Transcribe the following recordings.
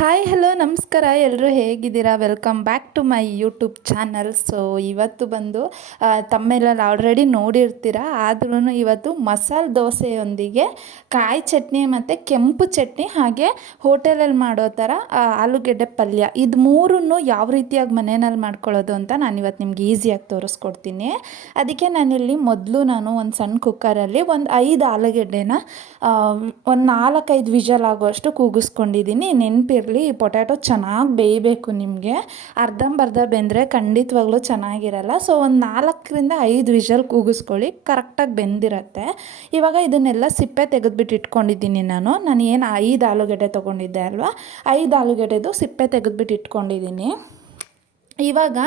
Hi hello ನಮಸ್ಕಾರ. ಎಲ್ಲರೂ ಹೇಗಿದ್ದೀರಾ? Welcome back to my YouTube channel so ಇವತ್ತು ಬಂದು ತಮ್ಮೆಲ್ಲ ಆಲ್ರೆಡಿ ನೋಡಿರ್ತೀರ? ಆದ್ರೂ ಇವತ್ತು ಮಸಾಲೆ ದೋಸೆಯೊಂದಿಗೆ ಕಾಯಿ ಚಟ್ನಿ ಮತ್ತು ಕೆಂಪು ಚಟ್ನಿ ಹಾಗೆ ಹೋಟೆಲಲ್ಲಿ ಮಾಡೋ ಥರ ಆಲೂಗೆಡ್ಡೆ ಪಲ್ಯ. ಇದು ಮೂರನ್ನು ಯಾವ ರೀತಿಯಾಗಿ ಮನೆಯಲ್ಲಿ ಮಾಡ್ಕೊಳ್ಳೋದು ಅಂತ ನಾನು ಇವತ್ತು ನಿಮ್ಗೆ ಈಸಿಯಾಗಿ ತೋರಿಸ್ಕೊಡ್ತೀನಿ. ಅದಕ್ಕೆ ನಾನಿಲ್ಲಿ ಮೊದಲು ನಾನು ಒಂದು ಸಣ್ಣ ಕುಕ್ಕರಲ್ಲಿ ಒಂದು ಐದು ಆಲೂಗೆಡ್ಡೆನ ಒಂದು ನಾಲ್ಕೈದು ವಿಜಲ್ ಆಗೋಷ್ಟು ಕೂಗಿಸ್ಕೊಂಡಿದ್ದೀನಿ. ನೆನಪಿರಲಿ. ಪೊಟ್ಯಾಟೊ ಚೆನ್ನಾಗಿ ಬೇಯಬೇಕು ನಿಮಗೆ. ಅರ್ಧಂಬರ್ಧ ಬೆಂದರೆ ಖಂಡಿತವಾಗ್ಲೂ ಚೆನ್ನಾಗಿರಲ್ಲ. ಸೊ ಒಂದು ನಾಲ್ಕರಿಂದ ಐದು ವಿಷಲ್ ಕೂಗಿಸ್ಕೊಳ್ಳಿ, ಕರೆಕ್ಟಾಗಿ ಬೆಂದಿರತ್ತೆ. ಇವಾಗ ಇದನ್ನೆಲ್ಲ ಸಿಪ್ಪೆ ತೆಗೆದುಬಿಟ್ಟು ಇಟ್ಕೊಂಡಿದ್ದೀನಿ ನಾನು. ನಾನು ಏನು ಐದು ಆಲೂಗಡ್ಡೆ ತೊಗೊಂಡಿದ್ದೆ ಅಲ್ವಾ? ಐದು ಆಲೂಗಡ್ಡೆದು ಸಿಪ್ಪೆ ತೆಗೆದುಬಿಟ್ಟು ಇಟ್ಕೊಂಡಿದ್ದೀನಿ. ಇವಾಗ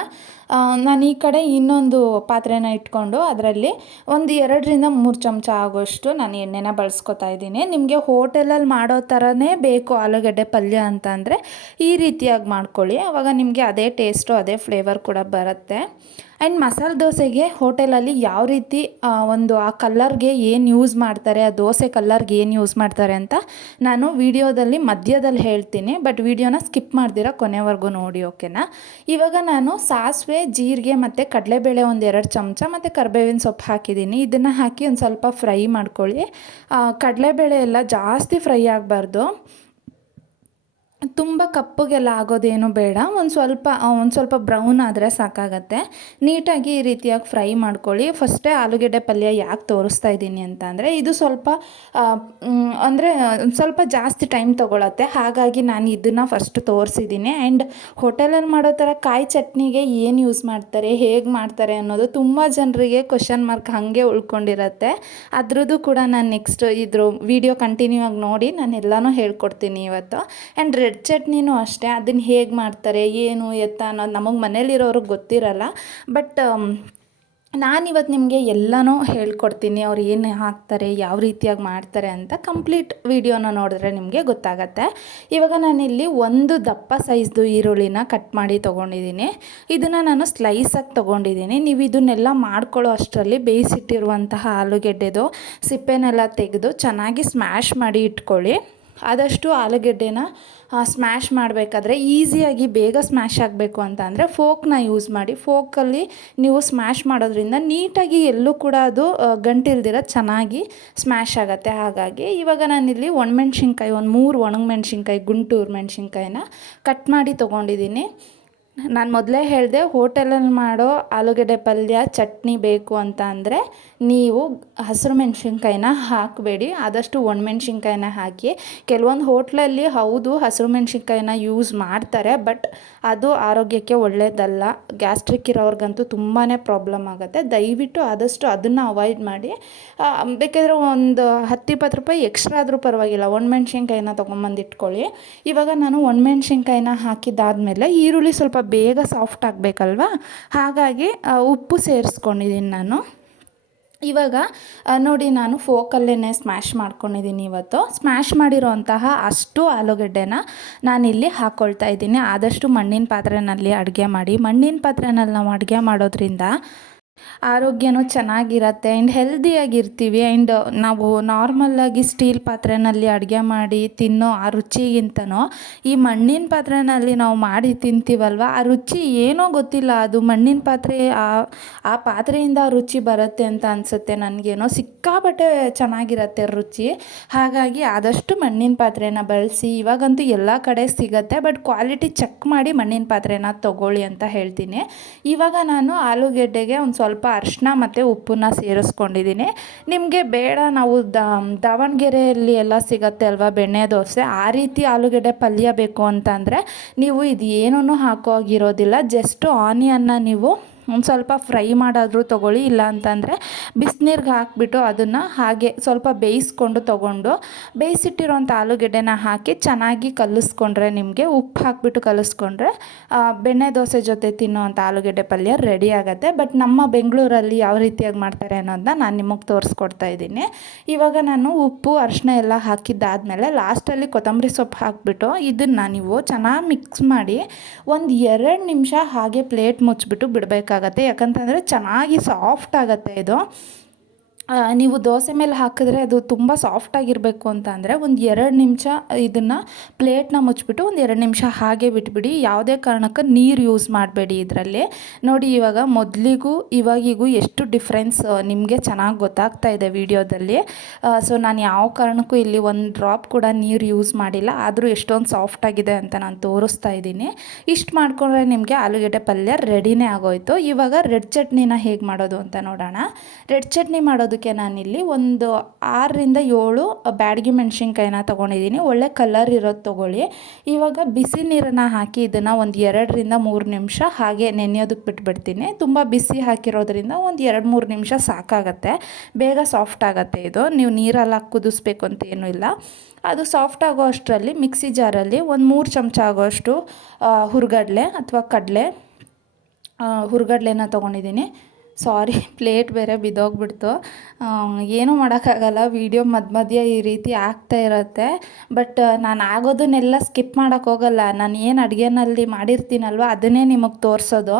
ನಾನು ಈ ಕಡೆ ಇನ್ನೊಂದು ಪಾತ್ರೆನ ಇಟ್ಕೊಂಡು ಅದರಲ್ಲಿ ಒಂದು ಎರಡರಿಂದ ಮೂರು ಚಮಚ ಆಗೋಷ್ಟು ನಾನು ಎಣ್ಣೆನ ಬಳಸ್ಕೊತಾ ಇದ್ದೀನಿ. ನಿಮಗೆ ಹೋಟೆಲಲ್ಲಿ ಮಾಡೋ ಥರನೇ ಬೇಕು ಆಲೂಗಡ್ಡೆ ಪಲ್ಯ ಅಂತ ಅಂದರೆ ಈ ರೀತಿಯಾಗಿ ಮಾಡ್ಕೊಳ್ಳಿ. ಆವಾಗ ನಿಮಗೆ ಅದೇ ಟೇಸ್ಟು ಅದೇ ಫ್ಲೇವರ್ ಕೂಡ ಬರುತ್ತೆ. ಆ್ಯಂಡ್ ಮಸಾಲೆ ದೋಸೆಗೆ ಹೋಟೆಲಲ್ಲಿ ಯಾವ ರೀತಿ ಒಂದು ಆ ಕಲ್ಲರ್ಗೆ ಏನು ಯೂಸ್ ಮಾಡ್ತಾರೆ, ಆ ದೋಸೆ ಕಲ್ಲರ್ಗೆ ಏನು ಯೂಸ್ ಮಾಡ್ತಾರೆ ಅಂತ ನಾನು ವಿಡಿಯೋದಲ್ಲಿ ಮಧ್ಯದಲ್ಲಿ ಹೇಳ್ತೀನಿ. ಬಟ್ ವಿಡಿಯೋನ ಸ್ಕಿಪ್ ಮಾಡ್ದಿರ ಕೊನೆವರೆಗೂ ನೋಡಿ ಓಕೆನಾ ಇವಾಗ ನಾನು ಸಾಸಿವೆ, ಜೀರಿಗೆ ಮತ್ತು ಕಡಲೆಬೇಳೆ ಒಂದು ಎರಡು ಚಮಚ ಮತ್ತು ಕರ್ಬೇವಿನ ಸೊಪ್ಪು ಹಾಕಿದ್ದೀನಿ. ಇದನ್ನು ಹಾಕಿ ಒಂದು ಸ್ವಲ್ಪ ಫ್ರೈ ಮಾಡ್ಕೊಳ್ಳಿ. ಕಡಲೆಬೇಳೆ ಎಲ್ಲ ಜಾಸ್ತಿ ಫ್ರೈ ಆಗಬಾರ್ದು. ತುಂಬ ಕಪ್ಪಗೆಲ್ಲ ಆಗೋದೇನು ಬೇಡ. ಒಂದು ಸ್ವಲ್ಪ ಒಂದು ಸ್ವಲ್ಪ ಬ್ರೌನ್ ಆದರೆ ಸಾಕಾಗತ್ತೆ. ನೀಟಾಗಿ ಈ ರೀತಿಯಾಗಿ ಫ್ರೈ ಮಾಡ್ಕೊಳ್ಳಿ. ಫಸ್ಟೇ ಆಲೂಗೆಡ್ಡೆ ಪಲ್ಯ ಯಾಕೆ ತೋರಿಸ್ತಾ ಇದ್ದೀನಿ ಅಂತ ಅಂದರೆ, ಇದು ಸ್ವಲ್ಪ ಅಂದರೆ ಸ್ವಲ್ಪ ಜಾಸ್ತಿ ಟೈಮ್ ತೊಗೊಳತ್ತೆ. ಹಾಗಾಗಿ ನಾನು ಇದನ್ನು ಫಸ್ಟ್ ತೋರಿಸಿದ್ದೀನಿ. ಆ್ಯಂಡ್ ಹೋಟೆಲಲ್ಲಿ ಮಾಡೋ ಥರ ಕಾಯಿ ಚಟ್ನಿಗೆ ಏನು ಯೂಸ್ ಮಾಡ್ತಾರೆ, ಹೇಗೆ ಮಾಡ್ತಾರೆ ಅನ್ನೋದು ತುಂಬ ಜನರಿಗೆ ಕ್ವಶನ್ ಮಾರ್ಕ್ ಹಾಗೆ ಉಳ್ಕೊಂಡಿರತ್ತೆ. ಅದ್ರದ್ದು ಕೂಡ ನಾನು ನೆಕ್ಸ್ಟ್ ಇದ್ರ ವಿಡಿಯೋ ಕಂಟಿನ್ಯೂ ಆಗಿ ನೋಡಿ, ನಾನು ಎಲ್ಲನೂ ಹೇಳ್ಕೊಡ್ತೀನಿ ಇವತ್ತು. ಆ್ಯಂಡ್ ರೆಡ್ ಚಟ್ನಿನೂ ಅಷ್ಟೇ ಅದನ್ನು ಹೇಗೆ ಮಾಡ್ತಾರೆ, ಏನು ಎತ್ತ ಅನ್ನೋದು ನಮಗೆ ಮನೇಲಿರೋರಿಗೆ ಗೊತ್ತಿರಲ್ಲ. ಬಟ್ ನಾನಿವತ್ತು ನಿಮಗೆ ಎಲ್ಲನೂ ಹೇಳ್ಕೊಡ್ತೀನಿ, ಅವ್ರು ಏನು ಹಾಕ್ತಾರೆ, ಯಾವ ರೀತಿಯಾಗಿ ಮಾಡ್ತಾರೆ ಅಂತ ಕಂಪ್ಲೀಟ್ ವಿಡಿಯೋನ ನೋಡಿದ್ರೆ ನಿಮಗೆ ಗೊತ್ತಾಗತ್ತೆ. ಇವಾಗ ನಾನಿಲ್ಲಿ ಒಂದು ದಪ್ಪ ಸೈಜ್ದು ಈರುಳ್ಳಿನ ಕಟ್ ಮಾಡಿ ತೊಗೊಂಡಿದ್ದೀನಿ. ಇದನ್ನು ನಾನು ಸ್ಲೈಸಾಗಿ ತೊಗೊಂಡಿದ್ದೀನಿ. ನೀವು ಇದನ್ನೆಲ್ಲ ಮಾಡ್ಕೊಳ್ಳೋ ಅಷ್ಟರಲ್ಲಿ ಬೇಯಿಸಿಟ್ಟಿರುವಂತಹ ಆಲೂಗೆಡ್ಡೆದು, ಸಿಪ್ಪೆನೆಲ್ಲ ತೆಗೆದು ಚೆನ್ನಾಗಿ ಸ್ಮ್ಯಾಶ್ ಮಾಡಿ ಇಟ್ಕೊಳ್ಳಿ. ಆದಷ್ಟು ಆಲೂಗೆಡ್ಡೆನ ಸ್ಮ್ಯಾಶ್ ಮಾಡಬೇಕಾದ್ರೆ ಈಸಿಯಾಗಿ ಬೇಗ ಸ್ಮ್ಯಾಶ್ ಆಗಬೇಕು ಅಂತ ಅಂದರೆ ಫೋಕ್ನ ಯೂಸ್ ಮಾಡಿ. ಫೋಕಲ್ಲಿ ನೀವು ಸ್ಮ್ಯಾಶ್ ಮಾಡೋದ್ರಿಂದ ನೀಟಾಗಿ ಎಲ್ಲೂ ಕೂಡ ಅದು ಗಂಟಿಲ್ದಿರ ಚೆನ್ನಾಗಿ ಸ್ಮ್ಯಾಶ್ ಆಗುತ್ತೆ. ಹಾಗಾಗಿ ಇವಾಗ ನಾನಿಲ್ಲಿ ಒಣಮೆಣ್ಸಿನ್ಕಾಯಿ, ಒಂದು ಮೂರು ಒಣಮೆಣ್ಸಿನ್ಕಾಯಿ, ಗುಂಟೂರು ಮೆಣಸಿನ್ಕಾಯಿನ ಕಟ್ ಮಾಡಿ ತೊಗೊಂಡಿದ್ದೀನಿ. ನಾನು ಮೊದಲೇ ಹೇಳಿದೆ ಹೋಟೆಲಲ್ಲಿ ಮಾಡೋ ಆಲೂಗಡ್ಡೆ ಪಲ್ಯ, ಚಟ್ನಿ ಬೇಕು ಅಂತ ಅಂದರೆ ನೀವು ಹಸಿರು ಮೆಣಸಿನ್ಕಾಯಿನ ಹಾಕಬೇಡಿ. ಆದಷ್ಟು ಒಣಮೆಣ್ಸಿನ್ಕಾಯಿನ ಹಾಕಿ. ಕೆಲವೊಂದು ಹೋಟ್ಲಲ್ಲಿ ಹೌದು ಹಸಿರು ಮೆಣಸಿನ್ಕಾಯಿನ ಯೂಸ್ ಮಾಡ್ತಾರೆ, ಬಟ್ ಅದು ಆರೋಗ್ಯಕ್ಕೆ ಒಳ್ಳೆಯದಲ್ಲ ಗ್ಯಾಸ್ಟ್ರಿಕ್ ಇರೋರ್ಗಂತೂ ತುಂಬಾ ಪ್ರಾಬ್ಲಮ್ ಆಗುತ್ತೆ. ದಯವಿಟ್ಟು ಆದಷ್ಟು ಅದನ್ನು ಅವಾಯ್ಡ್ ಮಾಡಿ. ಬೇಕಾದರೆ ಒಂದು ಹತ್ತು ಇಪ್ಪತ್ತು ರೂಪಾಯಿ ಎಕ್ಸ್ಟ್ರಾ ಆದರೂ ಪರವಾಗಿಲ್ಲ. ಒಣಮೆಣ್ಸಿನ್ಕಾಯಿನ ತೊಗೊಂಬಂದು ಇಟ್ಕೊಳ್ಳಿ ಇವಾಗ ನಾನು ಒಣಮೆಣ್ಸಿನ್ಕಾಯಿನ ಹಾಕಿದ್ದಾದಮೇಲೆ ಈರುಳ್ಳಿ ಸ್ವಲ್ಪ ಬೇಗ ಸಾಫ್ಟ್ ಆಗಬೇಕಲ್ವಾ? ಹಾಗಾಗಿ ಉಪ್ಪು ಸೇರಿಸ್ಕೊಂಡಿದ್ದೀನಿ ನಾನು. ಇವಾಗ ನೋಡಿ ನಾನು ಫೋಕಲ್ಲೇ ಸ್ಮ್ಯಾಶ್ ಮಾಡ್ಕೊಂಡಿದ್ದೀನಿ ಇವತ್ತು. ಸ್ಮ್ಯಾಶ್ ಮಾಡಿರೋಂತಹ ಅಷ್ಟು ಆಲೂಗಡ್ಡೆನ ನಾನಿಲ್ಲಿ ಹಾಕ್ಕೊಳ್ತಾ ಇದ್ದೀನಿ. ಆದಷ್ಟು ಮಣ್ಣಿನ ಪಾತ್ರೆನಲ್ಲಿ ಅಡುಗೆ ಮಾಡಿ. ಮಣ್ಣಿನ ಪಾತ್ರೆನಲ್ಲಿ ನಾವು ಅಡುಗೆ ಮಾಡೋದ್ರಿಂದ ಆರೋಗ್ಯನೂ ಚೆನ್ನಾಗಿರತ್ತೆ ಆ್ಯಂಡ್ ಹೆಲ್ದಿಯಾಗಿರ್ತೀವಿ ಆ್ಯಂಡ್ ನಾವು ನಾರ್ಮಲ್ಲಾಗಿ ಸ್ಟೀಲ್ ಪಾತ್ರೆನಲ್ಲಿ ಅಡುಗೆ ಮಾಡಿ ತಿನ್ನೋ ಆ ರುಚಿಗಿಂತನೂ ಈ ಮಣ್ಣಿನ ಪಾತ್ರೆನಲ್ಲಿ ನಾವು ಮಾಡಿ ತಿಂತೀವಲ್ವ? ಆ ರುಚಿ ಏನೋ ಗೊತ್ತಿಲ್ಲ, ಅದು ಮಣ್ಣಿನ ಪಾತ್ರೆ, ಆ ಆ ಪಾತ್ರೆಯಿಂದ ರುಚಿ ಬರುತ್ತೆ ಅಂತ ಅನಿಸುತ್ತೆ ನನಗೇನೋ. ಸಿಕ್ಕಾಪಟ್ಟೆ ಚೆನ್ನಾಗಿರತ್ತೆ ರುಚಿ. ಹಾಗಾಗಿ ಆದಷ್ಟು ಮಣ್ಣಿನ ಪಾತ್ರೆನ ಬಳಸಿ. ಇವಾಗಂತೂ ಎಲ್ಲ ಕಡೆ ಸಿಗತ್ತೆ ಬಟ್ ಕ್ವಾಲಿಟಿ ಚೆಕ್ ಮಾಡಿ ಮಣ್ಣಿನ ಪಾತ್ರೆನ ತಗೊಳ್ಳಿ ಅಂತ ಹೇಳ್ತೀನಿ. ಇವಾಗ ನಾನು ಆಲೂಗೆಡ್ಡೆಗೆ ಒಂದು ಸ್ವಲ್ಪ ಅರಿಶಿನ ಮತ್ತು ಉಪ್ಪನ್ನ ಸೇರಿಸ್ಕೊಂಡಿದ್ದೀನಿ. ನಿಮಗೆ ಬೇಡ, ನಾವು ದಾವಣಗೆರೆಯಲ್ಲಿ ಎಲ್ಲ ಸಿಗತ್ತೆ ಅಲ್ವಾ ಬೆಣ್ಣೆ ದೋಸೆ? ಆ ರೀತಿ ಆಲೂಗಡ್ಡೆ ಪಲ್ಯ ಬೇಕು ಅಂತಂದರೆ ನೀವು ಇದು ಏನೂ ಹಾಕೋ ಆಗಿರೋದಿಲ್ಲ ಜಸ್ಟು ಆನಿಯನ್ನ ನೀವು ಒಂದು ಸ್ವಲ್ಪ ಫ್ರೈ ಮಾಡಾದರೂ ತೊಗೊಳ್ಳಿ ಇಲ್ಲ ಅಂತಂದರೆ ಬಿಸಿನೀರ್ಗೆ ಹಾಕಿಬಿಟ್ಟು ಅದನ್ನು ಹಾಗೆ ಸ್ವಲ್ಪ ಬೇಯಿಸ್ಕೊಂಡು ತೊಗೊಂಡು ಬೇಯಿಸಿಟ್ಟಿರೋಂಥ ಆಲೂಗೆಡ್ಡೆನ ಹಾಕಿ ಚೆನ್ನಾಗಿ ಕಲಿಸ್ಕೊಂಡ್ರೆ ನಿಮಗೆ ಉಪ್ಪು ಹಾಕಿಬಿಟ್ಟು ಕಲಿಸ್ಕೊಂಡ್ರೆ ಬೆಣ್ಣೆ ದೋಸೆ ಜೊತೆ ತಿನ್ನೋವಂಥ ಆಲೂಗೆಡ್ಡೆ ಪಲ್ಯ ರೆಡಿ ಆಗುತ್ತೆ. ಬಟ್ ನಮ್ಮ ಬೆಂಗಳೂರಲ್ಲಿ ಯಾವ ರೀತಿಯಾಗಿ ಮಾಡ್ತಾರೆ ಅನ್ನೋದನ್ನ ನಾನು ನಿಮಗೆ ತೋರಿಸ್ಕೊಡ್ತಾ ಇದ್ದೀನಿ. ಇವಾಗ ನಾನು ಉಪ್ಪು ಅರಿಶಿನ ಎಲ್ಲ ಹಾಕಿದ್ದಾದಮೇಲೆ ಲಾಸ್ಟಲ್ಲಿ ಕೊತ್ತಂಬರಿ ಸೊಪ್ಪು ಹಾಕಿಬಿಟ್ಟು ಇದನ್ನು ನೀವು ಚೆನ್ನಾಗಿ ಮಿಕ್ಸ್ ಮಾಡಿ ಒಂದು ಎರಡು ನಿಮಿಷ ಹಾಗೆ ಪ್ಲೇಟ್ ಮುಚ್ಚಿಬಿಟ್ಟು ಬಿಡಬೇಕಾಗತ್ತೆ ಯಾಕಂತಂದರೆ ಚೆನ್ನಾಗಿ ಸಾಫ್ಟ್ ಆಗುತ್ತೆ ಇದು. ನೀವು ದೋಸೆ ಮೇಲೆ ಹಾಕಿದ್ರೆ ಅದು ತುಂಬ ಸಾಫ್ಟಾಗಿರಬೇಕು ಅಂತ ಅಂದರೆ ಒಂದು ಎರಡು ನಿಮಿಷ ಇದನ್ನು ಪ್ಲೇಟ್ನ ಮುಚ್ಚಿಬಿಟ್ಟು ಒಂದು ಎರಡು ನಿಮಿಷ ಹಾಗೆ ಬಿಟ್ಬಿಡಿ. ಯಾವುದೇ ಕಾರಣಕ್ಕೆ ನೀರು ಯೂಸ್ ಮಾಡಬೇಡಿ ಇದರಲ್ಲಿ. ನೋಡಿ ಇವಾಗ ಮೊದಲಿಗೂ ಇವಾಗಿಗೂ ಎಷ್ಟು ಡಿಫ್ರೆನ್ಸ್ ನಿಮಗೆ ಚೆನ್ನಾಗಿ ಗೊತ್ತಾಗ್ತಾ ಇದೆ ವಿಡಿಯೋದಲ್ಲಿ. ಸೊ ನಾನು ಯಾವ ಕಾರಣಕ್ಕೂ ಇಲ್ಲಿ ಒಂದು ಡ್ರಾಪ್ ಕೂಡ ನೀರು ಯೂಸ್ ಮಾಡಿಲ್ಲ. ಆದರೂ ಎಷ್ಟೊಂದು ಸಾಫ್ಟ್ ಆಗಿದೆ ಅಂತ ನಾನು ತೋರಿಸ್ತಾ ಇದ್ದೀನಿ. ಇಷ್ಟು ಮಾಡ್ಕೊಂಡ್ರೆ ನಿಮಗೆ ಆಲೂಗೆಡ್ಡೆ ಪಲ್ಯ ರೆಡಿನೇ ಆಗೋಯ್ತು. ಇವಾಗ ರೆಡ್ ಚಟ್ನಿನ ಹೇಗೆ ಮಾಡೋದು ಅಂತ ನೋಡೋಣ. ರೆಡ್ ಚಟ್ನಿ ಮಾಡೋದಕ್ಕೆ ನಾನಿಲ್ಲಿ ಒಂದು ಆರರಿಂದ ಏಳು ಬ್ಯಾಡಗಿ ಮೆಣಸಿನ್ಕಾಯಿನ ತೊಗೊಂಡಿದ್ದೀನಿ. ಒಳ್ಳೆ ಕಲರ್ ಇರೋದು ತೊಗೊಳ್ಳಿ. ಇವಾಗ ಬಿಸಿ ನೀರನ್ನು ಹಾಕಿ ಇದನ್ನು ಒಂದು ಎರಡರಿಂದ ಮೂರು ನಿಮಿಷ ಹಾಗೆ ನೆನೆಯೋದಕ್ಕೆ ಬಿಟ್ಬಿಡ್ತೀನಿ. ತುಂಬ ಬಿಸಿ ಹಾಕಿರೋದ್ರಿಂದ ಒಂದು ಎರಡು ಮೂರು ನಿಮಿಷ ಸಾಕಾಗತ್ತೆ. ಬೇಗ ಸಾಫ್ಟ್ ಆಗುತ್ತೆ ಇದು. ನೀವು ನೀರಲ್ಲಿ ಹಾಕಿ ಕುದಿಸ್ಬೇಕು ಅಂತ ಏನೂ ಇಲ್ಲ. ಅದು ಸಾಫ್ಟ್ ಆಗೋ ಅಷ್ಟರಲ್ಲಿ ಮಿಕ್ಸಿ ಜಾರಲ್ಲಿ ಒಂದು ಮೂರು ಚಮಚ ಆಗೋಷ್ಟು ಹುರ್ಗಡ್ಲೆ ಅಥವಾ ಕಡಲೆ ಹುರ್ಗಡ್ಲೆನ ತೊಗೊಂಡಿದ್ದೀನಿ. ಸಾರಿ, ಪ್ಲೇಟ್ ಬೇರೆ ಬಿದ್ದೋಗ್ಬಿಡ್ತು. ಏನೂ ಮಾಡೋಕ್ಕಾಗಲ್ಲ. ವೀಡಿಯೋ ಮಧ್ಯ ಮಧ್ಯ ಈ ರೀತಿ ಆಗ್ತಾ ಇರುತ್ತೆ. ಬಟ್ ನಾನು ಆಗೋದನ್ನೆಲ್ಲ ಸ್ಕಿಪ್ ಮಾಡೋಕ್ಕೋಗಲ್ಲ ನಾನು ಏನು ಅಡುಗೆನಲ್ಲಿ ಮಾಡಿರ್ತೀನಲ್ವ, ಅದನ್ನೇ ನಿಮಗೆ ತೋರಿಸೋದು.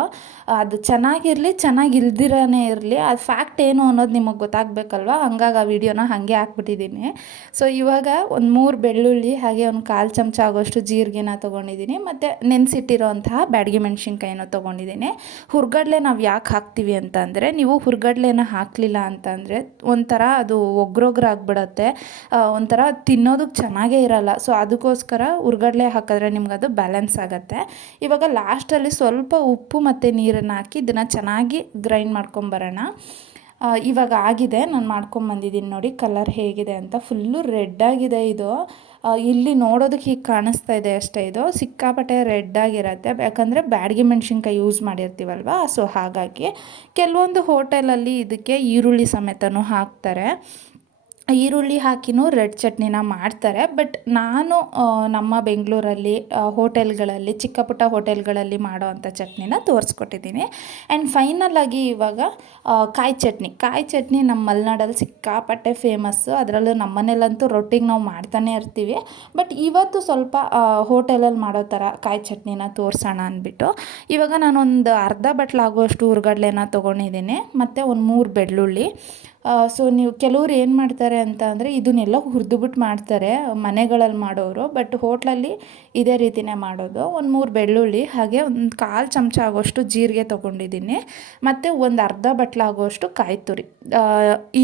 ಅದು ಚೆನ್ನಾಗಿರಲಿ ಚೆನ್ನಾಗಿ ಇಲ್ದಿರನೇ ಇರಲಿ ಅದು ಫ್ಯಾಕ್ಟ್ ಏನು ಅನ್ನೋದು ನಿಮಗೆ ಗೊತ್ತಾಗಬೇಕಲ್ವ? ಹಂಗಾಗಿ ಆ ವಿಡಿಯೋನ ಹಾಗೆ ಹಾಕ್ಬಿಟ್ಟಿದ್ದೀನಿ ಸೊ ಇವಾಗ ಒಂದು ಮೂರು ಬೆಳ್ಳುಳ್ಳಿ, ಹಾಗೆ ಒಂದು ಕಾಲು ಚಮಚ ಆಗೋಷ್ಟು ಜೀರಿಗೆನ ತೊಗೊಂಡಿದ್ದೀನಿ ಮತ್ತು ನೆನೆಸಿಟ್ಟಿರೋಂತಹ ಬ್ಯಾಡಗಿ ಮೆಣಸಿನ್ಕಾಯಿನೂ ತೊಗೊಂಡಿದ್ದೀನಿ ಹುರ್ಗಡ್ಲೆ ನಾವು ಯಾಕೆ ಹಾಕ್ತೀವಿ ಅಂತಂದರೆ ನೀವು ಹುರ್ಗಡ್ಲೆನ ಹಾಕಲಿಲ್ಲ ಅಂತಂದರೆ ಒಂಥರ ಅದು ಒಗ್ರೊಗ್ರ ಆಗಿಬಿಡತ್ತೆ ಒಂಥರ ತಿನ್ನೋದಕ್ಕೆ ಚೆನ್ನಾಗೇ ಇರಲ್ಲ. ಸೊ ಅದಕ್ಕೋಸ್ಕರ ಹುರ್ಗಡ್ಲೆ ಹಾಕಿದ್ರೆ ನಿಮ್ಗೆ ಅದು ಬ್ಯಾಲೆನ್ಸ್ ಆಗುತ್ತೆ. ಇವಾಗ ಲಾಸ್ಟಲ್ಲಿ ಸ್ವಲ್ಪ ಉಪ್ಪು ಮತ್ತು ನೀರನ್ನು ಹಾಕಿ ಇದನ್ನು ಚೆನ್ನಾಗಿ ಗ್ರೈಂಡ್ ಮಾಡ್ಕೊಂಬರೋಣ ಇವಾಗ ಆಗಿದೆ. ನಾನು ಮಾಡ್ಕೊಂಬಂದಿದ್ದೀನಿ ನೋಡಿ. ಕಲರ್ ಹೇಗಿದೆ ಅಂತ. ಫುಲ್ಲು ರೆಡ್ ಆಗಿದೆ ಇದು. ಇಲ್ಲಿ ನೋಡೋದಕ್ಕೆ ಹೀಗೆ ಕಾಣಿಸ್ತಾ ಇದೆ ಅಷ್ಟೇ ಇದು. ಸಿಕ್ಕಾಪಟ್ಟೆ ರೆಡ್ ಆಗಿರುತ್ತೆ. ಯಾಕಂದರೆ ಬ್ಯಾಡಗಿ ಮೆಣಸಿನ್ಕಾಯಿ ಯೂಸ್ ಮಾಡಿರ್ತೀವಲ್ವ? ಸೊ ಹಾಗಾಗಿ ಕೆಲವೊಂದು ಹೋಟೆಲಲ್ಲಿ ಇದಕ್ಕೆ ಈರುಳ್ಳಿ ಸಮೇತನೂ ಹಾಕ್ತಾರೆ. ಈರುಳ್ಳಿ ಹಾಕಿನೂ ರೆಡ್ ಚಟ್ನಿನ ಮಾಡ್ತಾರೆ. ಬಟ್ ನಾನು ನಮ್ಮ ಬೆಂಗಳೂರಲ್ಲಿ ಹೋಟೆಲ್ಗಳಲ್ಲಿ ಚಿಕ್ಕ ಪುಟ್ಟ ಹೋಟೆಲ್ಗಳಲ್ಲಿ ಮಾಡೋ ಅಂಥ ಚಟ್ನಿನ ತೋರಿಸ್ಕೊಟ್ಟಿದ್ದೀನಿ. ಆ್ಯಂಡ್ ಫೈನಲ್ ಆಗಿ ಇವಾಗ ಕಾಯಿ ಚಟ್ನಿ. ಕಾಯಿ ಚಟ್ನಿ ನಮ್ಮ ಮಲೆನಾಡಲ್ಲಿ ಸಿಕ್ಕಾಪಟ್ಟೆ ಫೇಮಸ್ಸು ಅದರಲ್ಲೂ ನಮ್ಮ ರೊಟ್ಟಿಗೆ ನಾವು ಮಾಡ್ತಾನೆ ಇರ್ತೀವಿ. ಬಟ್ ಇವತ್ತು ಸ್ವಲ್ಪ ಹೋಟೆಲಲ್ಲಿ ಮಾಡೋ ಥರ ಕಾಯಿ ಚಟ್ನಿನ ತೋರಿಸೋಣ ಅಂದ್ಬಿಟ್ಟು, ಇವಾಗ ನಾನೊಂದು ಅರ್ಧ ಬಟ್ಲಾಗುವಷ್ಟು ಹುರ್ಗಡ್ಲೆನ ತೊಗೊಂಡಿದ್ದೀನಿ. ಮತ್ತು ಒಂದು ಮೂರು ಬೆಳ್ಳುಳ್ಳಿ ಸೊ ನೀವು ಕೆಲವ್ರು ಏನು ಮಾಡ್ತಾರೆ ಅಂತ ಅಂದರೆ ಇದನ್ನೆಲ್ಲ ಹುರಿದುಬಿಟ್ಟು ಮಾಡ್ತಾರೆ ಮನೆಗಳಲ್ಲಿ ಮಾಡೋರು ಬಟ್ ಹೋಟ್ಲಲ್ಲಿ ಇದೇ ರೀತಿನೇ ಮಾಡೋದು. ಒಂದು ಮೂರು ಬೆಳ್ಳುಳ್ಳಿ, ಹಾಗೆ ಒಂದು ಕಾಲು ಚಮಚ ಆಗೋಷ್ಟು ಜೀರಿಗೆ ತೊಗೊಂಡಿದ್ದೀನಿ. ಮತ್ತು ಒಂದು ಅರ್ಧ ಬಟ್ಲಾಗೋಷ್ಟು ಕಾಯಿ ತುರಿ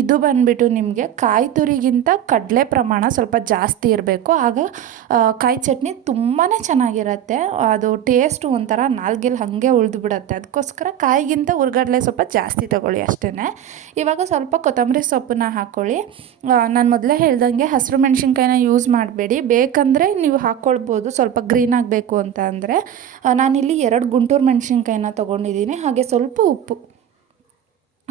ಇದು ಬಂದುಬಿಟ್ಟು ನಿಮಗೆ ಕಾಯಿ ತುರಿಗಿಂತ ಕಡಲೆ ಪ್ರಮಾಣ ಸ್ವಲ್ಪ ಜಾಸ್ತಿ ಇರಬೇಕು. ಆಗ ಕಾಯಿ ಚಟ್ನಿ ತುಂಬಾ ಚೆನ್ನಾಗಿರುತ್ತೆ. ಅದು ಟೇಸ್ಟು ಒಂಥರ ನಾಲ್ಗೆಲ್ಲಿ ಹಾಗೆ ಉಳಿದು ಬಿಡುತ್ತೆ. ಅದಕ್ಕೋಸ್ಕರ ಕಾಯಿಗಿಂತ ಹುರ್ಗಡ್ಲೆ ಸ್ವಲ್ಪ ಜಾಸ್ತಿ ತಗೊಳ್ಳಿ ಅಷ್ಟೇ ಇವಾಗ ಸ್ವಲ್ಪ ಕೊತ್ತಂಬರಿ ಸೊಪ್ಪನ್ನ ಹಾಕ್ಕೊಳ್ಳಿ ನಾನು ಮೊದಲೇ ಹೇಳ್ದಂಗೆ ಹಸಿರು ಮೆಣಸಿನ್ಕಾಯಿನ ಯೂಸ್ ಮಾಡಬೇಡಿ. ಬೇಕಂದರೆ ನೀವು ಹಾಕ್ಕೊಳ್ಬೋದು ಸ್ವಲ್ಪ ಗ್ರೀನ್ ಆಗಬೇಕು ಅಂತ ಅಂದರೆ. ನಾನಿಲ್ಲಿ ಎರಡು ಗುಂಟೂರು ಮೆಣಸಿನ್ಕಾಯಿನ ತೊಗೊಂಡಿದ್ದೀನಿ. ಹಾಗೆ ಸ್ವಲ್ಪ ಉಪ್ಪು.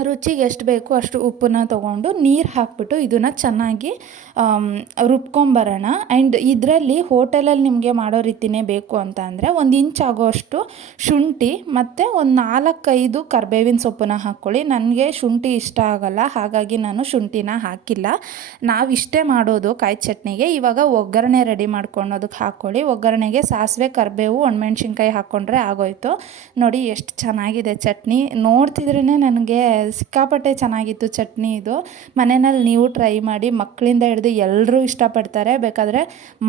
ರುಚಿಗೆ ಎಷ್ಟು ಬೇಕು ಅಷ್ಟು ಉಪ್ಪನ್ನ ತೊಗೊಂಡು ನೀರು ಹಾಕ್ಬಿಟ್ಟು ಇದನ್ನು ಚೆನ್ನಾಗಿ ರುಬ್ಕೊಂಬರೋಣ. ಆ್ಯಂಡ್ ಇದರಲ್ಲಿ ಹೋಟೆಲಲ್ಲಿ ನಿಮಗೆ ಮಾಡೋ ರೀತಿನೇ ಬೇಕು ಅಂತ ಅಂದರೆ ಒಂದು ಇಂಚ್ ಆಗೋಷ್ಟು ಶುಂಠಿ ಮತ್ತು ಒಂದು ನಾಲ್ಕೈದು ಕರ್ಬೇವಿನ ಸೊಪ್ಪನ್ನ ಹಾಕ್ಕೊಳ್ಳಿ. ನನಗೆ ಶುಂಠಿ ಇಷ್ಟ ಆಗಲ್ಲ, ಹಾಗಾಗಿ ನಾನು ಶುಂಠಿನ ಹಾಕಿಲ್ಲ. ನಾವು ಇಷ್ಟೇ ಮಾಡೋದು ಕಾಯಿ ಚಟ್ನಿಗೆ. ಇವಾಗ ಒಗ್ಗರಣೆ ರೆಡಿ ಮಾಡ್ಕೊಂಡು ಅದಕ್ಕೆ ಹಾಕ್ಕೊಳ್ಳಿ. ಒಗ್ಗರಣೆಗೆ ಸಾಸಿವೆ, ಕರಿಬೇವು, ಒಣಮೆಣ್ಸಿನ್ಕಾಯಿ ಹಾಕ್ಕೊಂಡ್ರೆ ಆಗೋಯ್ತು. ನೋಡಿ ಎಷ್ಟು ಚೆನ್ನಾಗಿದೆ ಚಟ್ನಿ. ನೋಡ್ತಿದ್ರೇ ನನಗೆ ಸಿಕ್ಕಾಪಟ್ಟೆ ಚೆನ್ನಾಗಿತ್ತು ಚಟ್ನಿ ಇದು. ಮನೆಯಲ್ಲಿ ನೀವು ಟ್ರೈ ಮಾಡಿ ಮಕ್ಕಳಿಂದ ಹಿಡಿದು ಎಲ್ಲರೂ ಇಷ್ಟಪಡ್ತಾರೆ. ಬೇಕಾದರೆ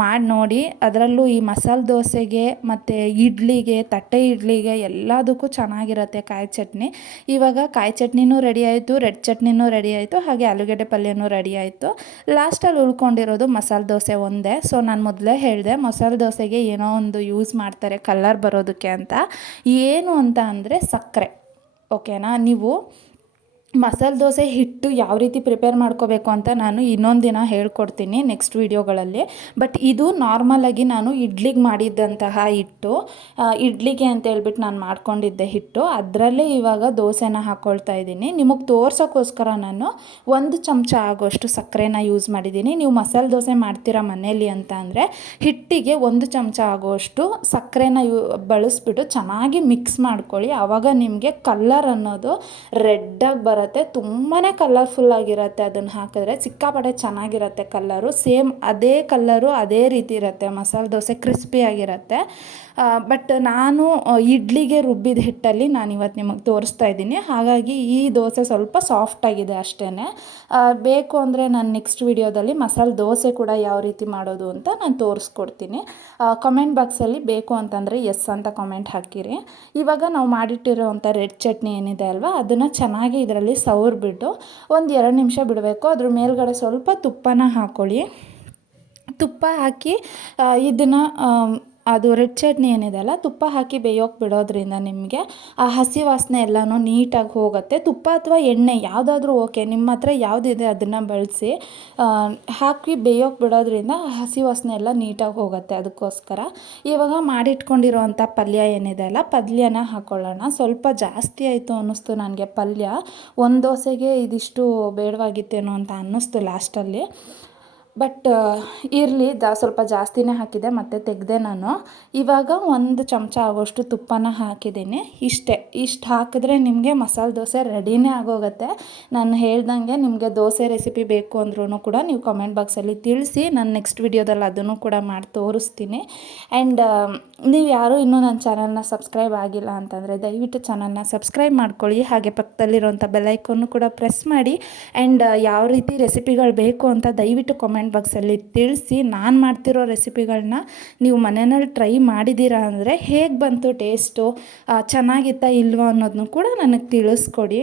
ಮಾಡಿ ನೋಡಿ. ಅದರಲ್ಲೂ ಈ ಮಸಾಲೆ ದೋಸೆಗೆ ಮತ್ತು ಇಡ್ಲಿಗೆ, ತಟ್ಟೆ ಇಡ್ಲಿಗೆ ಎಲ್ಲದಕ್ಕೂ ಚೆನ್ನಾಗಿರುತ್ತೆ ಕಾಯಿ ಚಟ್ನಿ. ಇವಾಗ ಕಾಯಿ ಚಟ್ನಿನೂ ರೆಡಿ ಆಯಿತು ರೆಡ್ ಚಟ್ನಿನೂ ರೆಡಿ ಆಯಿತು, ಹಾಗೆ ಆಲೂಗಡ್ಡೆ ಪಲ್ಯನೂ ರೆಡಿ ಆಯಿತು. ಲಾಸ್ಟಲ್ಲಿ ಉಳ್ಕೊಂಡಿರೋದು ಮಸಾಲೆ ದೋಸೆ ಒಂದೇ. ಸೊ ನಾನು ಮೊದಲೇ ಹೇಳಿದೆ, ಮಸಾಲೆ ದೋಸೆಗೆ ಏನೋ ಒಂದು ಯೂಸ್ ಮಾಡ್ತಾರೆ ಕಲರ್ ಬರೋದಕ್ಕೆ ಅಂತ. ಏನು ಅಂತ ಅಂದರೆ ಸಕ್ಕರೆ. ಓಕೆನಾ ನೀವು ಮಸಾಲೆ ದೋಸೆ ಹಿಟ್ಟು ಯಾವ ರೀತಿ ಪ್ರಿಪೇರ್ ಮಾಡ್ಕೋಬೇಕು ಅಂತ ನಾನು ಇನ್ನೊಂದು ದಿನ ಹೇಳ್ಕೊಡ್ತೀನಿ ನೆಕ್ಸ್ಟ್ ವೀಡಿಯೋಗಳಲ್ಲಿ. ಬಟ್ ಇದು ನಾರ್ಮಲಾಗಿ ನಾನು ಇಡ್ಲಿಗೆ ಮಾಡಿದ್ದಂತಹ ಹಿಟ್ಟು ಇಡ್ಲಿಗೆ ಅಂತ ಹೇಳ್ಬಿಟ್ಟು ನಾನು ಮಾಡ್ಕೊಂಡಿದ್ದೆ ಹಿಟ್ಟು. ಅದರಲ್ಲೇ ಇವಾಗ ದೋಸೆನ ಹಾಕ್ಕೊಳ್ತಾ ಇದ್ದೀನಿ. ನಿಮಗೆ ತೋರ್ಸೋಕ್ಕೋಸ್ಕರ ನಾನು ಒಂದು ಚಮಚ ಆಗೋಷ್ಟು ಸಕ್ಕರೆನ ಯೂಸ್ ಮಾಡಿದ್ದೀನಿ. ನೀವು ಮಸಾಲೆ ದೋಸೆ ಮಾಡ್ತೀರಾ ಮನೇಲಿ ಅಂತ ಅಂದರೆ ಹಿಟ್ಟಿಗೆ ಒಂದು ಚಮಚ ಆಗೋಷ್ಟು ಸಕ್ಕರೆನ ಯೂ, ಬಳಸ್ಬಿಟ್ಟು ಚೆನ್ನಾಗಿ ಮಿಕ್ಸ್ ಮಾಡ್ಕೊಳ್ಳಿ. ಆವಾಗ ನಿಮಗೆ ಕಲ್ಲರ್ ಅನ್ನೋದು ರೆಡ್ಡಾಗಿ ಬರುತ್ತೆ. ಬರುತ್ತೆ ತುಂಬಾ ಕಲರ್ಫುಲ್ ಆಗಿರುತ್ತೆ ಅದನ್ನು ಹಾಕಿದ್ರೆ. ಸಿಕ್ಕಾಪಟ್ಟೆ ಚೆನ್ನಾಗಿರುತ್ತೆ ಕಲ್ಲರು ಸೇಮ್ ಅದೇ ಕಲ್ಲರು ಅದೇ ರೀತಿ ಇರುತ್ತೆ, ಮಸಾಲೆ ದೋಸೆ ಕ್ರಿಸ್ಪಿಯಾಗಿರುತ್ತೆ ಬಟ್ ನಾನು ಇಡ್ಲಿಗೆ ರುಬ್ಬಿದ ಹಿಟ್ಟಲ್ಲಿ ನಾನು ಇವತ್ತು ನಿಮಗೆ ತೋರಿಸ್ತಾ ಇದ್ದೀನಿ. ಹಾಗಾಗಿ ಈ ದೋಸೆ ಸ್ವಲ್ಪ ಸಾಫ್ಟಾಗಿದೆ ಅಷ್ಟೇ ಬೇಕು ಅಂದರೆ ನಾನು ನೆಕ್ಸ್ಟ್ ವಿಡಿಯೋದಲ್ಲಿ ಮಸಾಲೆ ದೋಸೆ ಕೂಡ ಯಾವ ರೀತಿ ಮಾಡೋದು ಅಂತ ನಾನು ತೋರಿಸ್ಕೊಡ್ತೀನಿ. ಕಮೆಂಟ್ ಬಾಕ್ಸಲ್ಲಿ ಬೇಕು ಅಂತಂದರೆ ಎಸ್ ಅಂತ ಕಾಮೆಂಟ್ ಹಾಕಿರಿ. ಇವಾಗ ನಾವು ಮಾಡಿಟ್ಟಿರೋವಂಥ ರೆಡ್ ಚಟ್ನಿ ಏನಿದೆ ಅಲ್ವಾ, ಅದನ್ನು ಚೆನ್ನಾಗಿ ಇದರಲ್ಲಿ ಸವರ್ಬಿಟ್ಟು ಒಂದು ಎರಡು ನಿಮಿಷ ಬಿಡಬೇಕು. ಅದ್ರ ಮೇಲ್ಗಡೆ ಸ್ವಲ್ಪ ತುಪ್ಪನ ಹಾಕ್ಕೊಳ್ಳಿ ತುಪ್ಪ ಹಾಕಿ ಇದನ್ನು ಅದು ರೆಡ್ ಚಟ್ನಿ ಏನಿದೆ ಅಲ್ಲ, ತುಪ್ಪ ಹಾಕಿ ಬೇಯೋಕೆ ಬಿಡೋದ್ರಿಂದ ನಿಮಗೆ ಆ ಹಸಿ ವಾಸನೆ ಎಲ್ಲನೂ ನೀಟಾಗಿ ಹೋಗುತ್ತೆ. ತುಪ್ಪ ಅಥವಾ ಎಣ್ಣೆ ಯಾವುದಾದ್ರೂ ಓಕೆ ನಿಮ್ಮ ಹತ್ರ ಯಾವುದಿದೆ ಅದನ್ನು ಬಳಸಿ ಹಾಕಿ ಬೇಯೋಕೆ ಬಿಡೋದ್ರಿಂದ ಹಸಿ ವಾಸನೆ ಎಲ್ಲ ನೀಟಾಗಿ ಹೋಗುತ್ತೆ ಅದಕ್ಕೋಸ್ಕರ ಇವಾಗ ಮಾಡಿಟ್ಕೊಂಡಿರೋವಂಥ ಪಲ್ಯ ಏನಿದೆ ಅಲ್ಲ, ಪಲ್ಯನ ಹಾಕ್ಕೊಳ್ಳೋಣ ಸ್ವಲ್ಪ ಜಾಸ್ತಿ ಆಯಿತು ಅನ್ನಿಸ್ತು ನನಗೆ ಪಲ್ಯ. ಒಂದು ದೋಸೆಗೆ ಇದಿಷ್ಟು ಬೇಡವಾಗಿತ್ತೇನೋ ಅಂತ ಅನ್ನಿಸ್ತು ಲಾಸ್ಟಲ್ಲಿ. ಬಟ್ ಇರಲಿ, ದಾ ಸ್ವಲ್ಪ ಜಾಸ್ತಿನೇ ಹಾಕಿದೆ, ಮತ್ತು ತೆಗೆದೆ ನಾನು. ಇವಾಗ ಒಂದು ಚಮಚ ಆಗೋಷ್ಟು ತುಪ್ಪನ ಹಾಕಿದ್ದೀನಿ. ಇಷ್ಟೇ. ಇಷ್ಟು ಹಾಕಿದ್ರೆ ನಿಮಗೆ ಮಸಾಲೆ ದೋಸೆ ರೆಡಿನೇ ಆಗೋಗುತ್ತೆ. ನಾನು ಹೇಳ್ದಂಗೆ ನಿಮಗೆ ದೋಸೆ ರೆಸಿಪಿ ಬೇಕು ಅಂದ್ರೂ ಕೂಡ ನೀವು ಕಮೆಂಟ್ ಬಾಕ್ಸಲ್ಲಿ ತಿಳಿಸಿ, ನಾನು ನೆಕ್ಸ್ಟ್ ವಿಡಿಯೋದಲ್ಲಿ ಅದನ್ನು ಕೂಡ ಮಾಡಿ ತೋರಿಸ್ತೀನಿ. ಆ್ಯಂಡ್ ನೀವು ಯಾರೂ ಇನ್ನೂ ನನ್ನ ಚಾನಲ್ನ ಸಬ್ಸ್ಕ್ರೈಬ್ ಆಗಿಲ್ಲ ಅಂತಂದರೆ ದಯವಿಟ್ಟು ಚಾನಲ್ನ ಸಬ್ಸ್ಕ್ರೈಬ್ ಮಾಡ್ಕೊಳ್ಳಿ. ಹಾಗೆ ಪಕ್ಕದಲ್ಲಿರುವಂಥ ಬೆಲೈಕನ್ನು ಕೂಡ ಪ್ರೆಸ್ ಮಾಡಿ. ಆ್ಯಂಡ್ ಯಾವ ರೀತಿ ರೆಸಿಪಿಗಳು ಬೇಕು ಅಂತ ದಯವಿಟ್ಟು ಕಾಮೆಂಟ್ ಬಾಕ್ಸಲ್ಲಿ ತಿಳಿಸಿ ನಾನು ಮಾಡ್ತಿರೋ ರೆಸಿಪಿಗಳನ್ನ ನೀವು ಮನೆಯಲ್ಲಿ ಟ್ರೈ ಮಾಡಿದ್ದೀರಾ ಅಂದರೆ ಹೇಗೆ ಬಂತು ಟೇಸ್ಟು ಚೆನ್ನಾಗಿತ್ತಾ ಇಲ್ವಾ ಅನ್ನೋದನ್ನು ಕೂಡ ನನಗೆ ತಿಳಿಸ್ಕೊಡಿ.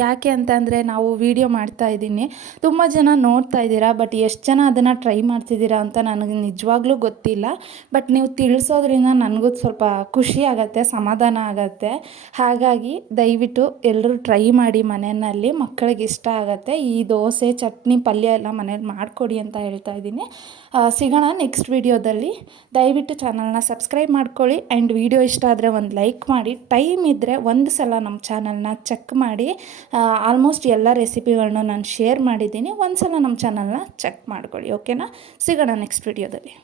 ಯಾಕೆ ಅಂತಂದರೆ ನಾವು ವೀಡಿಯೋ ಮಾಡ್ತಾ ಇದ್ದೀನಿ. ತುಂಬ ಜನ ನೋಡ್ತಾ ಇದ್ದೀರಾ ಬಟ್ ಎಷ್ಟು ಜನ ಅದನ್ನು ಟ್ರೈ ಮಾಡ್ತಿದ್ದೀರಾ ಅಂತ ನನಗೆ ನಿಜವಾಗ್ಲೂ ಗೊತ್ತಿಲ್ಲ. ಬಟ್ ನೀವು ತಿಳಿಸೋದ್ರಿಂದ ನನಗೂ ಸ್ವಲ್ಪ ಖುಷಿ ಆಗುತ್ತೆ, ಸಮಾಧಾನ ಆಗುತ್ತೆ. ಹಾಗಾಗಿ ದಯವಿಟ್ಟು ಎಲ್ಲರೂ ಟ್ರೈ ಮಾಡಿ ಮನೆಯಲ್ಲಿ. ಮಕ್ಕಳಿಗೆ ಇಷ್ಟ ಆಗುತ್ತೆ. ಈ ದೋಸೆ, ಚಟ್ನಿ, ಪಲ್ಯ ಎಲ್ಲ ಮನೇಲಿ ಮಾಡಿಕೊಡಿ ಅಂತ ಹೇಳ್ತಾ ಇದ್ದೀನಿ. ಸಿಗೋಣ ನೆಕ್ಸ್ಟ್ ವಿಡಿಯೋದಲ್ಲಿ ದಯವಿಟ್ಟು ಚಾನಲ್ನ ಸಬ್ಸ್ಕ್ರೈಬ್ ಮಾಡ್ಕೊಳ್ಳಿ. ಆ್ಯಂಡ್ ವಿಡಿಯೋ ಇಷ್ಟ ಆದರೆ ಒಂದು ಲೈಕ್ ಮಾಡಿ. ಟೈಮ್ ಇದ್ದರೆ ಒಂದು ಸಲ ನಮ್ಮ ಚಾನಲ್ನ ಚೆಕ್ ಮಾಡಿ. ಆಲ್ಮೋಸ್ಟ್ ಎಲ್ಲ ರೆಸಿಪಿಗಳನ್ನ ನಾನು ಶೇರ್ ಮಾಡಿದ್ದೀನಿ. ಒಂದು ಸಲ ನಮ್ಮ ಚಾನಲ್ನ ಚೆಕ್ ಮಾಡ್ಕೊಳ್ಳಿ ಓಕೆನಾ ಸಿಗೋಣ ನೆಕ್ಸ್ಟ್ ವಿಡಿಯೋದಲ್ಲಿ